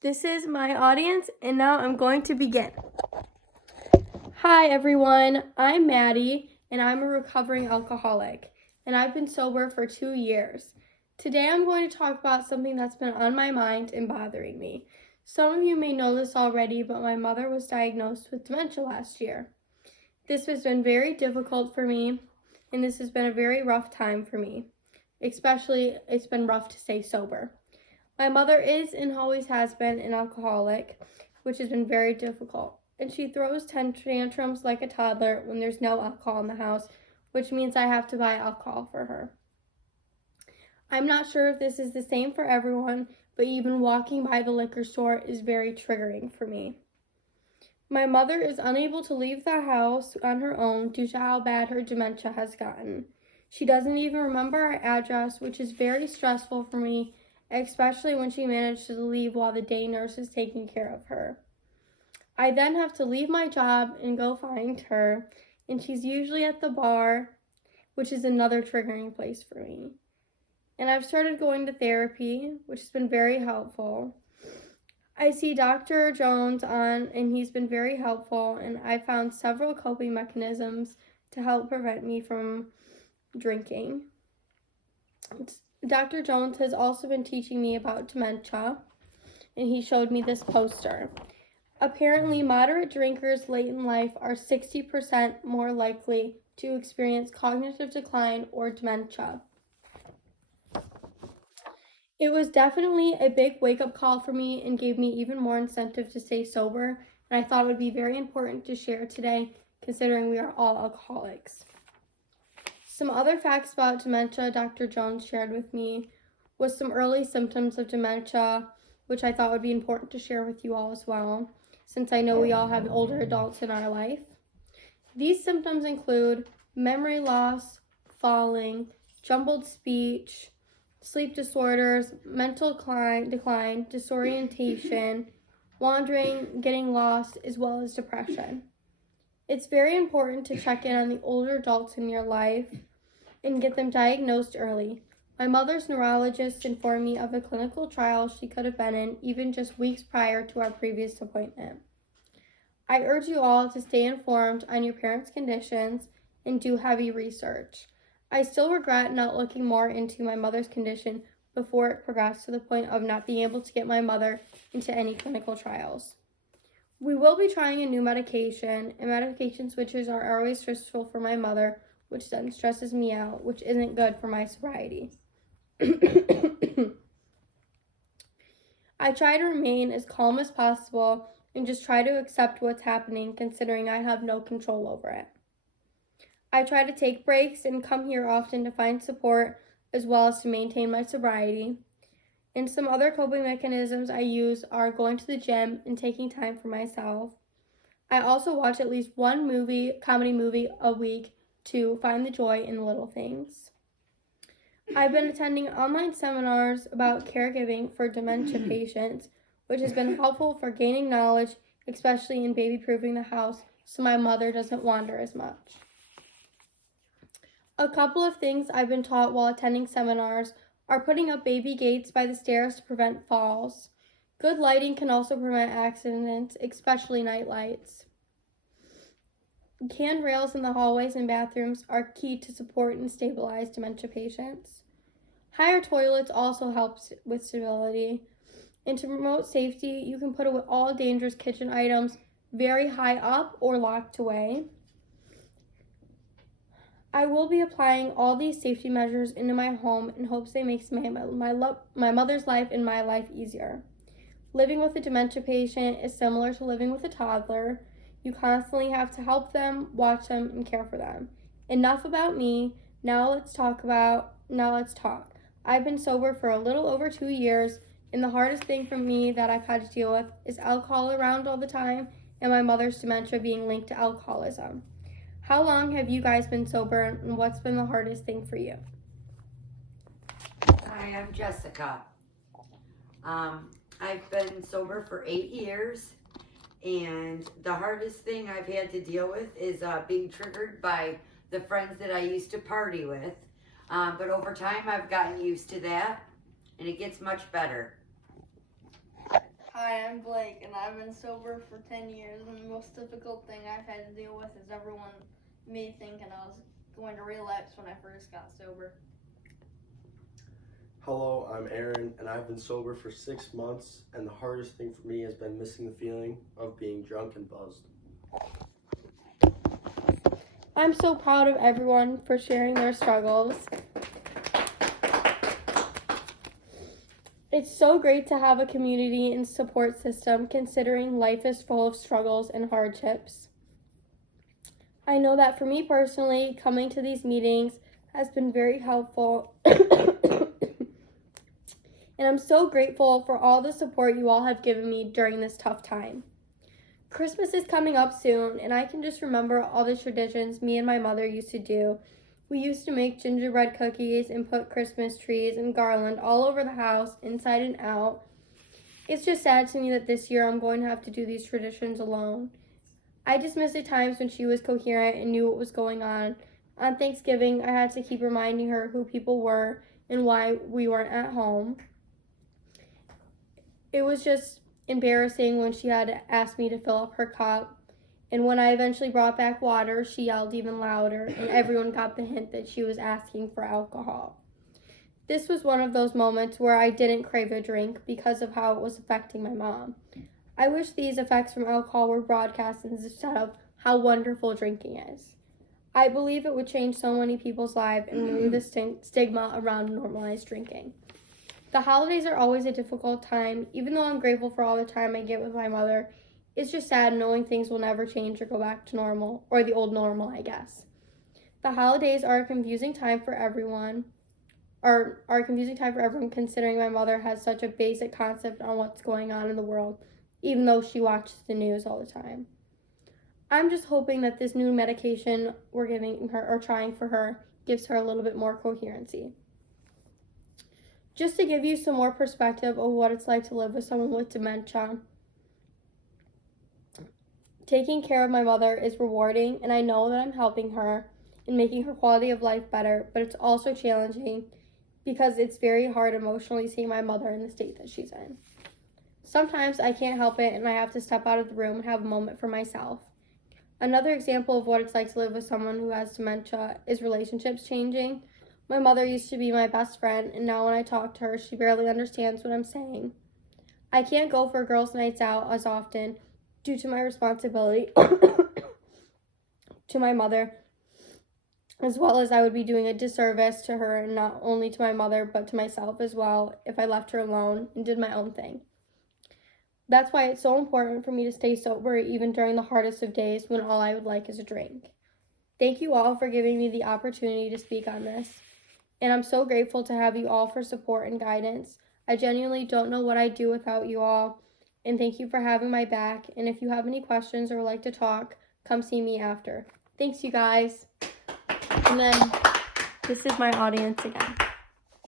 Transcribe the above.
This is my audience, and now I'm going to begin. Hi, everyone. I'm Maddie, and I'm a recovering alcoholic, and I've been sober for 2 years. Today, I'm going to talk about something that's been on my mind and bothering me. Some of you may know this already, but my mother was diagnosed with dementia last year. This has been very difficult for me, and this has been a very rough time for me. Especially, it's been rough to stay sober. My mother is and always has been an alcoholic, which has been very difficult. And she throws tantrums like a toddler when there's no alcohol in the house, which means I have to buy alcohol for her. I'm not sure if this is the same for everyone, but even walking by the liquor store is very triggering for me. My mother is unable to leave the house on her own due to how bad her dementia has gotten. She doesn't even remember our address, which is very stressful for me, especially when she managed to leave while the day nurse is taking care of her. I then have to leave my job and go find her, and she's usually at the bar, which is another triggering place for me. And I've started going to therapy, which has been very helpful. I see Dr. Jones on, and he's been very helpful, and I found several coping mechanisms to help prevent me from drinking. Dr. Jones has also been teaching me about dementia, and he showed me this poster. Apparently, moderate drinkers late in life are 60% more likely to experience cognitive decline or dementia. It was definitely a big wake-up call for me and gave me even more incentive to stay sober, and I thought it would be very important to share today, considering we are all alcoholics. Some other facts about dementia Dr. Jones shared with me was some early symptoms of dementia, which I thought would be important to share with you all as well, since I know we all have older adults in our life. These symptoms include memory loss, falling, jumbled speech, sleep disorders, mental decline, disorientation, wandering, getting lost, as well as depression. It's very important to check in on the older adults in your life and get them diagnosed early. My mother's neurologist informed me of a clinical trial she could have been in even just weeks prior to our previous appointment. I urge you all to stay informed on your parents' conditions and do heavy research. I still regret not looking more into my mother's condition before it progressed to the point of not being able to get my mother into any clinical trials. We will be trying a new medication, and medication switches are always stressful for my mother, which then stresses me out, which isn't good for my sobriety. I try to remain as calm as possible and just try to accept what's happening, considering I have no control over it. I try to take breaks and come here often to find support as well as to maintain my sobriety. And some other coping mechanisms I use are going to the gym and taking time for myself. I also watch at least one comedy movie a week to find the joy in the little things. I've been attending online seminars about caregiving for dementia patients, which has been helpful for gaining knowledge, especially in baby-proofing the house so my mother doesn't wander as much. A couple of things I've been taught while attending seminars are putting up baby gates by the stairs to prevent falls. Good lighting can also prevent accidents, especially night lights. Can rails in the hallways and bathrooms are key to support and stabilize dementia patients. Higher toilets also helps with stability. And to promote safety, you can put away all dangerous kitchen items very high up or locked away. I will be applying all these safety measures into my home in hopes they make my mother's life and my life easier. Living with a dementia patient is similar to living with a toddler. You constantly have to help them, watch them, and care for them. Enough about me. Now let's talk. I've been sober for a little over 2 years, and the hardest thing for me that I've had to deal with is alcohol around all the time and my mother's dementia being linked to alcoholism. How long have you guys been sober, and what's been the hardest thing for you? Hi, I'm Jessica. I've been sober for 8 years, and the hardest thing I've had to deal with is being triggered by the friends that I used to party with. But over time, I've gotten used to that, and it gets much better. Hi, Hi, I'm Blake, and I've been sober for 10 years, and the most difficult thing I've had to deal with is everyone me thinking I was going to relapse when I first got sober. Hello, I'm Aaron, and I've been sober for 6 months, and the hardest thing for me has been missing the feeling of being drunk and buzzed. I'm so proud of everyone for sharing their struggles. It's so great to have a community and support system considering life is full of struggles and hardships. I know that for me personally, coming to these meetings has been very helpful. And I'm so grateful for all the support you all have given me during this tough time. Christmas is coming up soon, and I can just remember all the traditions me and my mother used to do. We used to make gingerbread cookies and put Christmas trees and garland all over the house, inside and out. It's just sad to me that this year I'm going to have to do these traditions alone. I just miss the times when she was coherent and knew what was going on. On Thanksgiving, I had to keep reminding her who people were and why we weren't at home. It was just embarrassing when she had asked me to fill up her cup. And when I eventually brought back water, she yelled even louder, and everyone got the hint that she was asking for alcohol. This was one of those moments where I didn't crave a drink because of how it was affecting my mom. I wish these effects from alcohol were broadcast instead of how wonderful drinking is. I believe it would change so many people's lives and remove the stigma around normalized drinking. The holidays are always a difficult time. Even though I'm grateful for all the time I get with my mother, it's just sad knowing things will never change or go back to normal, or the old normal, I guess. The holidays are a confusing time for everyone, considering my mother has such a basic concept on what's going on in the world, even though she watches the news all the time. I'm just hoping that this new medication we're giving her or trying for her gives her a little bit more coherency. Just to give you some more perspective of what it's like to live with someone with dementia, taking care of my mother is rewarding, and I know that I'm helping her and making her quality of life better, but it's also challenging because it's very hard emotionally seeing my mother in the state that she's in. Sometimes I can't help it and I have to step out of the room and have a moment for myself. Another example of what it's like to live with someone who has dementia is relationships changing. My mother used to be my best friend, and now when I talk to her, she barely understands what I'm saying. I can't go for girls' nights out as often due to my responsibility to my mother, as well as I would be doing a disservice to her, and not only to my mother, but to myself as well, if I left her alone and did my own thing. That's why it's so important for me to stay sober even during the hardest of days when all I would like is a drink. Thank you all for giving me the opportunity to speak on this. And I'm so grateful to have you all for support and guidance. I genuinely don't know what I'd do without you all. And thank you for having my back. And if you have any questions or would like to talk, come see me after. Thanks, you guys. And then this is my audience again.